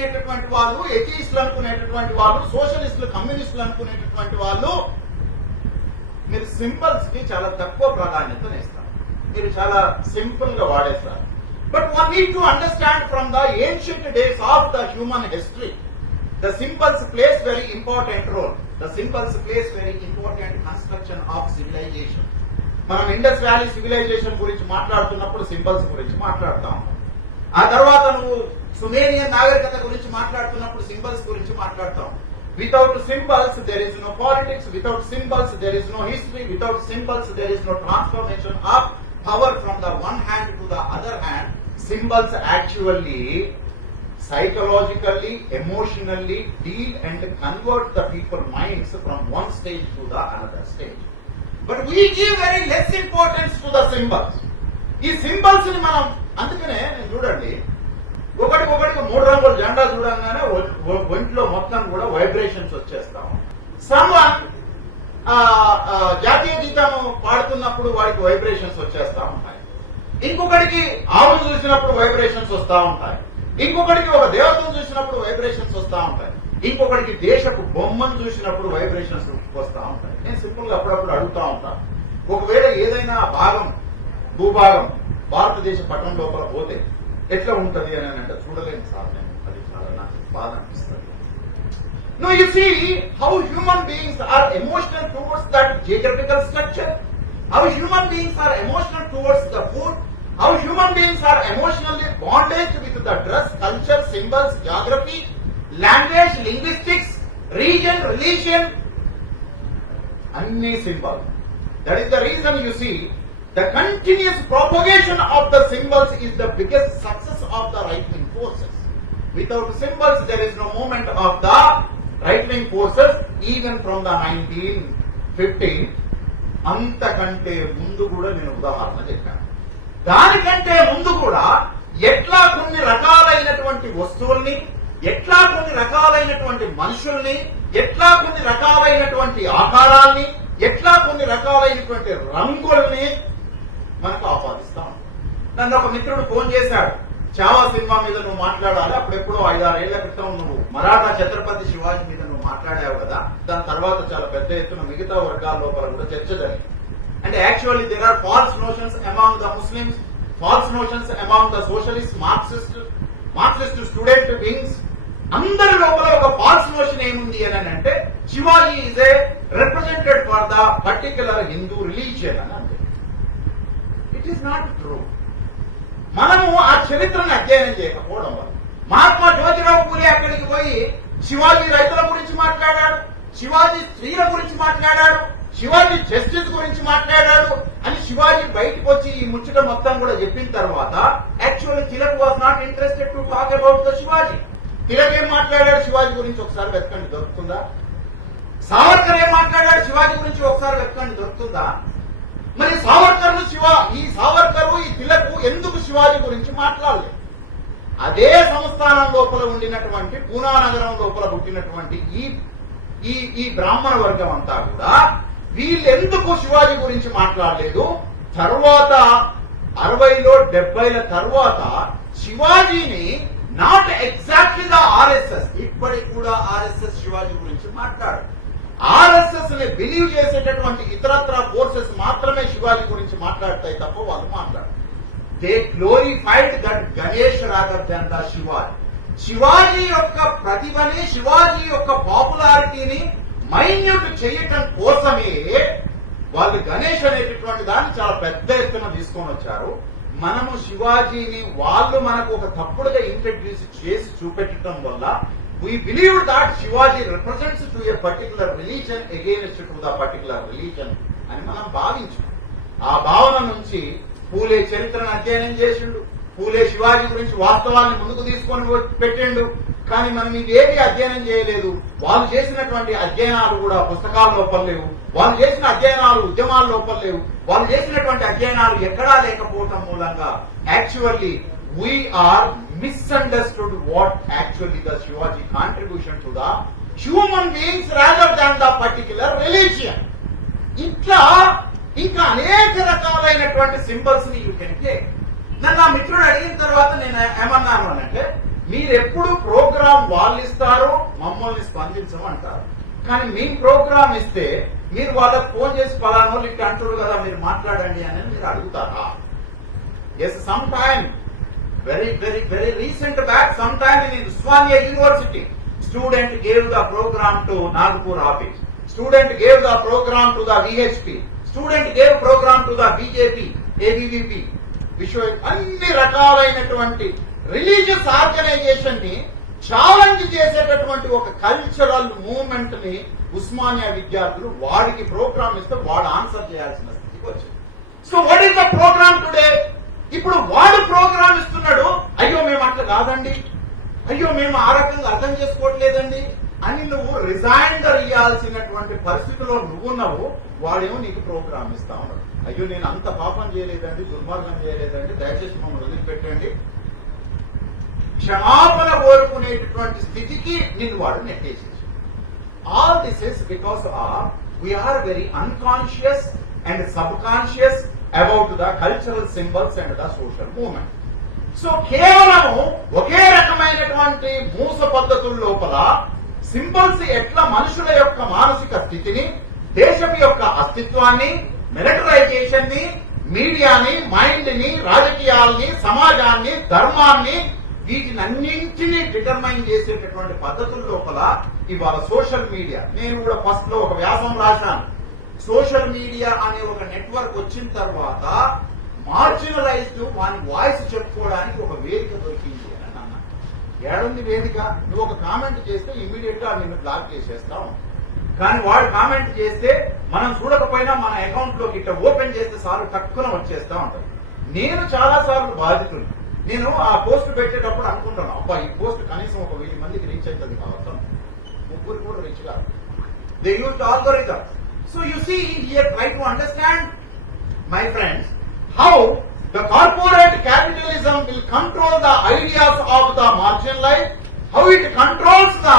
అనుకునేటటువంటి వాళ్ళు ఎథీస్టులు అనుకునేటటువంటి వాళ్ళు సోషలిస్టులు కమ్యూనిస్టులు అనుకునేటటువంటి వాళ్ళు మీరు సింబల్స్కి చాలా తక్కువ ప్రాధాన్యత ఇస్తారు మీరు చాలా సింపుల్గా వాడేస్తారు. But one need to understand from the ancient days of the human history the symbols plays very important role the symbols plays very important construction of civilization మనం ఇండస్ వ్యాలీ సివిలైజేషన్ గురించి మాట్లాడుతున్నప్పుడు సింబల్స్ గురించి మాట్లాడుతాం ఆ తర్వాత నువ్వు Sumerian నాగరికత గురించి మాట్లాడుతున్నప్పుడు సింబల్స్ గురించి మాట్లాడతాం without symbols there is no politics without symbols there is no history without symbols there is no transformation of power from the one hand to the other hand symbols actually psychologically, emotionally deal and convert the people minds from one stage to the another stage. But we give very less importance to the symbols. ఈ సింబల్స్ని మనం అందుకనే నేను చూడండి ఒకటి ఒకటికి మూడు రంగుల జెండా చూడంగానే ఒంట్లో మొత్తం కూడా వైబ్రేషన్స్ వచ్చేస్తాం. సమ్వన్ జాతీయ గీతం పాడుతున్నప్పుడు వాడికి వైబ్రేషన్స్ వచ్చేస్తా ఉంటాయి. ఇంకొకటికి ఆవును చూసినప్పుడు వైబ్రేషన్స్ వస్తా ఉంటాయి. ఇంకొకటికి ఒక దేవతను చూసినప్పుడు వైబ్రేషన్స్ వస్తా ఉంటాయి. ఇంకొకటికి దేశపు బొమ్మను చూసినప్పుడు వైబ్రేషన్స్ వస్తా ఉంటాయి. నేను సింపుల్గా అప్పుడప్పుడు అడుగుతా ఉంటాను ఒకవేళ ఏదైనా భాగం భూభాగం భారతదేశ పట్టణం లోపల పోతే ఎట్లా ఉంటది అని అంటే చూడలేను సార్ నేను అది చాలా నాకు బాధ అనిపిస్తుంది No, you see how human beings are emotional towards that geographical structure, how human beings are emotional towards the food, how human beings are emotionally bonded with the dress, culture, symbols, geography, language, linguistics, region, religion, అన్ని symbol that is the reason you see the continuous propagation of the symbols is the biggest success of the right wing forces. Without symbols, there is no movement of the right wing forces, even from the 1915. అంతకంటే ముందు కూడా నేను ఉదాహరణ చెప్పాను దానికంటే ముందు కూడా ఎట్లా కొన్ని రకాలైనటువంటి వస్తువుల్ని ఎట్లా కొన్ని రకాలైనటువంటి మనుషుల్ని ఎట్లా కొన్ని రకాలైనటువంటి ఆకారాల్ని ఎట్లా కొన్ని రకాలైనటువంటి రంగుల్ని మనకు ఆపాదిస్తాం. నన్ను ఒక మిత్రుడు ఫోన్ చేశాడు. చావా సినిమా మీద నువ్వు మాట్లాడాలి అప్పుడెప్పుడో ఐదారేళ్ళ క్రితం నువ్వు మరాఠా ఛత్రపతి శివాజీ మీద నువ్వు మాట్లాడావు కదా దాని తర్వాత చాలా పెద్ద ఎత్తున మిగతా వర్గాల లోపల కూడా చర్చ జరిగింది. అంటే actually there are false notions among the Muslims false notions among the socialist Marxist Marxist student wings అందరి లోపల ఒక ఫాల్స్ నోషన్ ఏముంది అని అంటే Shivaji is a represented for the particular Hindu religion అని అంటే. ఇట్ నాట్ ట్రూ మనము ఆ చరిత్రను అధ్యయనం చేయకపోవడం వల్ల. మహాత్మా జ్యోతిరావు పూలే అక్కడికి పోయి శివాజీ రైతుల గురించి మాట్లాడాడు శివాజీ స్త్రీల గురించి మాట్లాడాడు శివాజీ జస్టిస్ గురించి మాట్లాడాడు అని శివాజీ బయటకు వచ్చి ఈ ముచ్చట మొత్తం కూడా చెప్పిన తర్వాత actually Tilak was not interested to talk about the Shivaji. Tilak ఏం మాట్లాడాడు? శివాజీ గురించి ఒకసారి వెతకండి దొరుకుతుందా? సావర్కర్ ఏం మాట్లాడాడు? శివాజీ గురించి ఒకసారి వెతకండి దొరుకుతుందా? మరి సావర్కర్ శివ? ఈ సావర్కరు ఈ తిలకు ఎందుకు శివాజీ గురించి మాట్లాడలేదు? అదే సంస్థానం లోపల ఉండినటువంటి పూనా నగరం లోపల పుట్టినటువంటి ఈ ఈ ఈ బ్రాహ్మణ వర్గం అంతా కూడా వీళ్ళెందుకు శివాజీ గురించి మాట్లాడలేదు? తర్వాత అరవైలో డెబ్బైల తర్వాత శివాజీని నాట్ ఎగ్జాక్ట్లీ ద ఆర్ఎస్ఎస్ ఇప్పటికి కూడా ఆర్ఎస్ఎస్ శివాజీ గురించి మాట్లాడు ఆర్ఎస్ఎస్ని బిలీవ్ చేసేటటువంటి ఇతరత్ర ఫోర్సెస్ మాత్రమే శివాజీ గురించి మాట్లాడతాయి తప్ప వాళ్ళు మాట్లాడరు. They glorified that Ganesh rather than the Shivaji Shivaji యొక్క ప్రతిభని శివాజీ యొక్క పాపులారిటీని మైన్యూట్ చేయటం కోసమే వాళ్ళు గణేష్ అనేటటువంటి దాన్ని చాలా పెద్ద ఎత్తున తీసుకొని వచ్చారు. మనము శివాజీని వాళ్ళు మనకు ఒక తప్పుడుగా ఇంట్రడ్యూస్ చేసి చూపెట్టడం వల్ల we believe that Shivaji represents to a particular religion against to the particular religion అని మనం భావించాం ఆ భావన నుంచి పూలే చరిత్రను అధ్యయనం చేసిండు. పూలే శివాజీ గురించి వాస్తవాన్ని ముందుకు తీసుకొని పెట్టిండు. కానీ మనం ఇవేవి అధ్యయనం చేయలేదు. వాళ్ళు చేసినటువంటి అధ్యయనాలు కూడా పుస్తకాల లోపల లేవు. వాళ్ళు చేసిన అధ్యయనాలు ఉద్యమాల లోపల లేవు. వాళ్ళు చేసినటువంటి అధ్యయనాలు ఎక్కడా లేకపోవటం మూలంగా actually we are misunderstood what actually the Shivaji contribution to the human beings rather than the particular religion ఇట్లా ఇంకా అనేక రకాలైనటువంటి సింబల్స్ని యూ కెన్ టేక్ నన్ను నా మిత్రుడు అడిగిన తర్వాత నేను ఏమన్నాను అంటే మీరెప్పుడు ప్రోగ్రామ్ వాళ్ళు ఇస్తారు మమ్మల్ని స్పందించమంటారు. కానీ మీ ప్రోగ్రామ్ ఇస్తే మీరు వాళ్ళకి ఫోన్ చేసి పలానా ఇట్లా అంటారు కదా మీరు మాట్లాడండి అని మీరు అడుగుతారా? Yes some time very very very recent back some time in Osmania university student gave the program to Nagpur office student gave the program to the VHP student gave program to the BJP ABVP. విశ్వ అన్ని రకాలైనటువంటి religious ఆర్గనైజేషన్ని challenge చేసేటటువంటి ఒక cultural మూవ్మెంట్ని Osmania విద్యార్థులు వాడికి programme ఇస్తే వాడు answer చేయాల్సిన స్థితికి వచ్చింది so what is the program today? ఇప్పుడు వాడు ప్రోగ్రామ్ ఇస్తున్నాడు అయ్యో మేము అట్లా కాదండి. అయ్యో మేము ఆ రకంగా అర్థం చేసుకోవట్లేదండి. అని నువ్వు రిజైండర్ ఇవ్వాల్సినటువంటి పరిస్థితిలో నువ్వున్నావు వాడేమో నీకు ప్రోగ్రామ్ ఇస్తా ఉన్నాడు. అయ్యో నేను అంత పాపం చేయలేదండి దుర్మార్గం చేయలేదండి దయచేసి మమ్మల్ని వదిలిపెట్టండి. క్షమాపణ కోరుకునేటటువంటి స్థితికి నిన్ను వాడు నెట్టేసేసి all this is because of we are very unconscious and subconscious about the cultural symbols and the social so కేవలము ఒకే రకమైనటువంటి మూస పద్ధతుల లోపల సింబల్స్ ఎట్లా మనుషుల యొక్క మానసిక స్థితిని దేశం యొక్క అస్తిత్వాన్ని మిలిటరైజేషన్ని మీడియాని మైండ్ని రాజకీయాల్ని సమాజాన్ని ధర్మాన్ని వీటినన్నింటినీ డిటర్మైన్ చేసేటటువంటి పద్ధతుల లోపల ఇవాళ సోషల్ మీడియా నేను కూడా ఫస్ట్లో ఒక వ్యాసం రాశాను. సోషల్ మీడియా అనే ఒక నెట్వర్క్ వచ్చిన తర్వాత మార్జినలైజ్డ్ వాని వాయిస్ చెప్పుకోవడానికి ఒక వేదిక దొరికింది. ఏడుంది వేదిక నువ్వు ఒక కామెంట్ చేస్తే ఇమీడియట్గా నిన్ను బ్లాక్ చేసేస్తాం. కానీ వాడు కామెంట్ చేస్తే మనం చూడకపోయినా మన అకౌంట్లోకి ఇట్లా ఓపెన్ చేస్తే సార్లు తక్కువ వచ్చేస్తా ఉంటాయి నేను చాలా సార్లు బాధితులు నేను ఆ పోస్ట్ పెట్టేటప్పుడు అనుకుంటాను అబ్బా ఈ పోస్ట్ కనీసం ఒక వెయ్యి మందికి రీచ్ అవుతుంది కావచ్చు ముగ్గురు కూడా రీచ్ కాదు. They use algorithm so you see here try to understand my friends how the corporate capitalism will control the ideas of the marginalized, how it controls the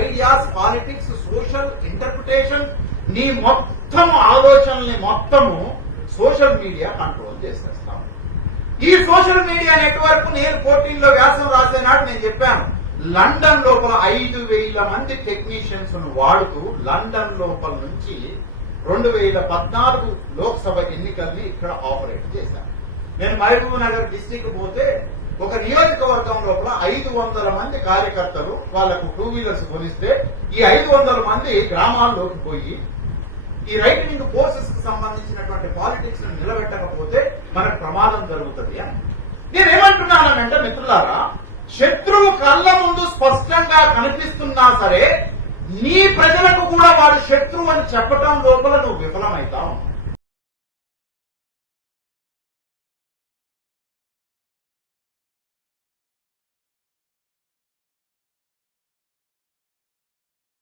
ideas, politics, social interpretation, నీ మొత్తం ఆలోచనల్ని మొత్తము social media control చేసేస్తాం. ఈ social media network నేను ఫోర్టీన్లో వ్యాసం రాసే నాడు నేను చెప్పాను. లండన్ లోపల ఐదు వేల మంది టెక్నీషియన్స్ వాడుతూ లండన్ లోపల నుంచి రెండు వేల పద్నాలుగు లోక్సభ ఎన్నికల్ని ఇక్కడ ఆపరేట్ చేశాను నేను మహబూబ్ నగర్ డిస్టిక్ పోతే ఒక నియోజకవర్గం లోపల ఐదు వందల మంది కార్యకర్తలు వాళ్ళకు టూ వీలర్స్ కొనిస్తే ఈ ఐదు వందల మంది గ్రామాల్లోకి పోయి ఈ రైట్ వింగ్ ఫోర్సెస్కు సంబంధించినటువంటి పాలిటిక్స్ను నిలబెట్టకపోతే మనకు ప్రమాదం జరుగుతుంది అని. నేనేమంటున్నానంటే మిత్రులారా శత్రువు కళ్ళ ముందు స్పష్టంగా కనిపిస్తున్నా సరే నీ ప్రజలకు కూడా వాడు శత్రువు అని చెప్పటం లోపల నువ్వు విఫలమవుతావు